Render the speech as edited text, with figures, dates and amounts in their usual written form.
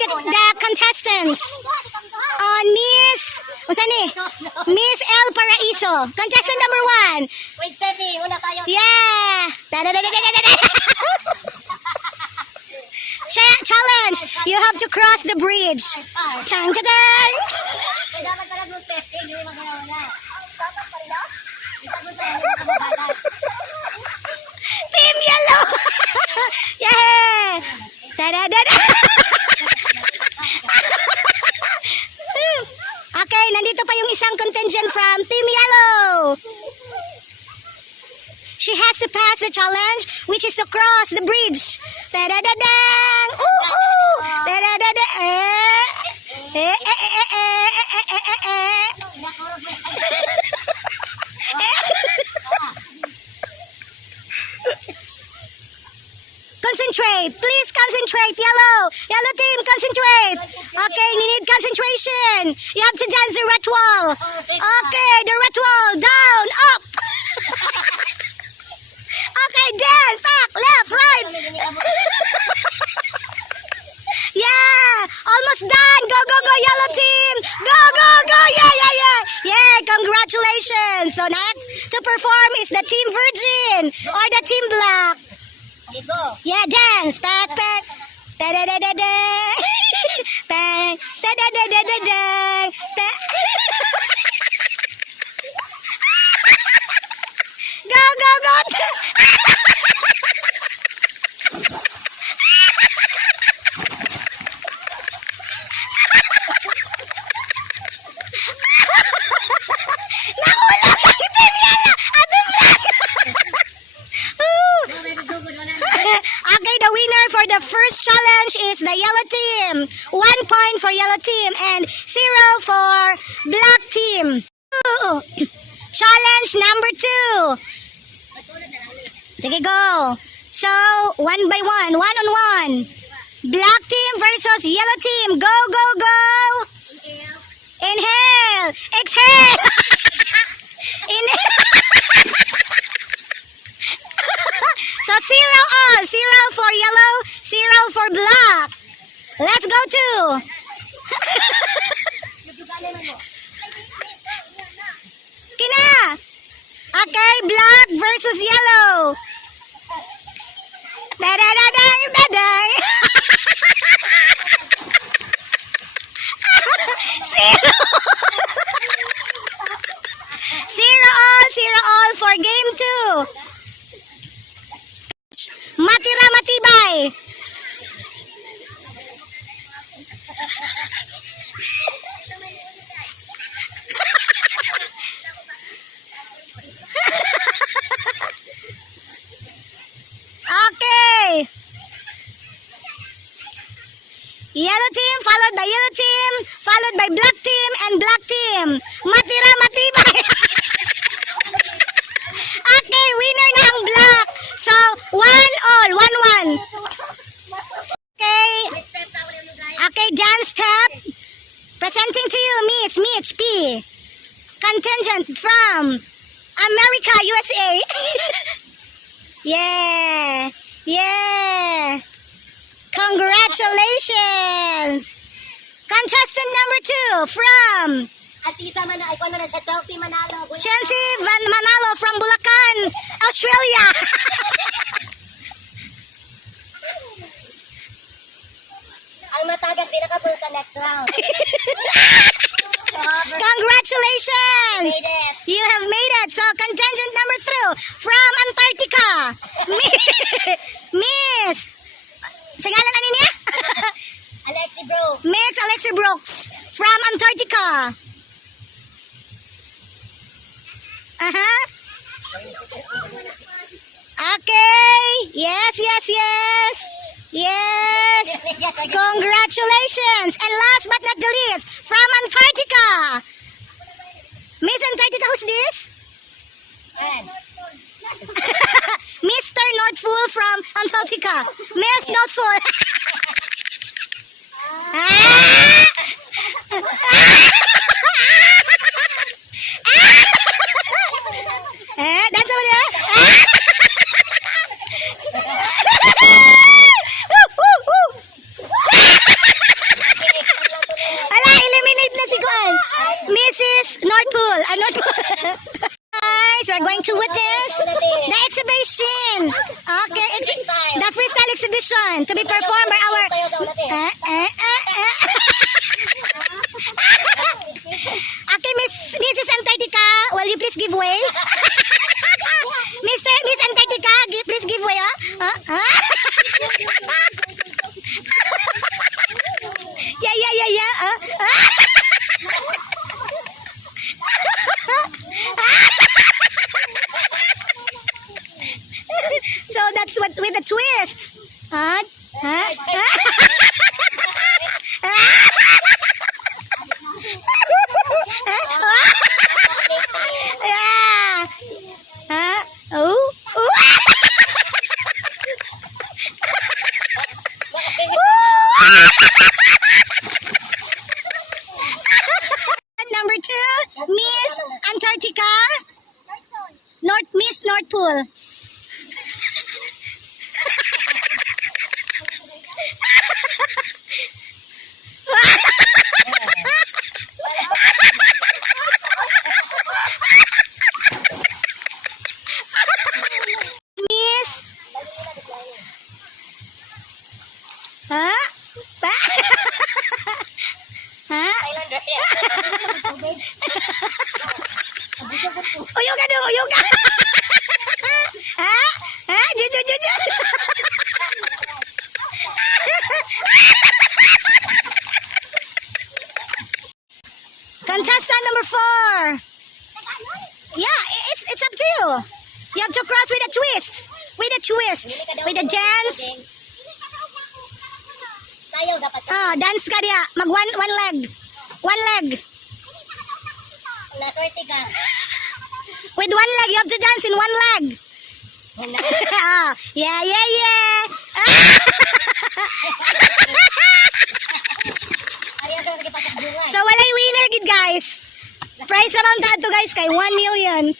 the contestants on Miss El Paraiso. Contestant number 1. Wait, Steffi, una tayo. Yeah. Challenge. You have to cross the bridge. Chang chang. Dapat pala mo, Steffi, hindi mo wala. Team Yellow. Yeah. Okay, nandito pa yung isang contingent from Team Yellow. She has to pass the challenge, which is to cross the bridge. Da-da-da-dang! Ooh! Da-da-da-da! Concentrate! Please concentrate! Yellow! Yellow team, concentrate! Okay, you need concentration! You have to dance the ritual! Okay, the ritual! Down! Up! Okay, dance! Back! Left! Right! Yeah! Almost done! Go, go, go, yellow team! Go, go, go! Yeah, yeah, yeah! Yeah, congratulations! So next to perform is the Team Virgin or the Team Black. Okay, go. Yeah, dance! Back, back! Da-da-da-da-da! Bang! Da-da-da-da-da-da! Go, go, go! Okay, the winner for the first challenge is the yellow team. 1 point for yellow team and 0 for black team. Challenge number 2. Sige, go. So, 1 by 1, 1 on 1. Black team versus yellow team. Go, go, go. Inhale. Exhale. Inhale. So 0 all. 0 for yellow, 0 for black. Let's go to. Kina. Okay, black versus yellow. Da-da-da-dang, da-dang. 0. 0 all for game 2. Matira matibay. Okay. Yellow team followed by yellow team, followed by black team and black team. Matira matibay. Okay, winner na ang black. So, 1 all, 1-1. Okay. Okay, dance step. Presenting to you, Miss Mitch P. Contingent from America, USA. Yeah. Yeah. Congratulations. Contestant number 2 from Atisa Manalo, ikaw na siya, Chelsea Manalo. Chelsea Van Manalo from Bulacan, Australia. Ang matagat pinaka-first sa next round. Congratulations! Made it. You have made it. So, contingent number 3 from Antarctica. Miss. Singalan na niya? Alexi Bro. Miss Alexi Brooks from Antarctica. Okay. Yes, yes, yes. Yes. Congratulations. And last but not the least, from Antarctica. Miss Antarctica, who's this? Mr. Northful from Antarctica. Miss Northful. That's over there. be performed by our... Tayo sa ulat eh. Okay, Mrs. Antarctica, will you please give way? Miss Antarctica, please give way, Yeah. So that's what with the twist. Huh? Yeah. Huh? Oh. Number 2, Miss Antarctica. Miss North Pole. Miss. Huh? Huh? Islander. Uyugan dong, uyugan. Hah? Hah? Jujur. Contestant number 4. Yeah, it's up to you. You have to cross with a twist. With a dance. Tayo dapat. Dance ka diya. Mag one leg. One leg. Naswerte ka. With one leg, you have to dance in one leg. Yeah. Ariya ka sige patakbuhan. So walay winner gid guys. Prize amount to guys kay 1 million.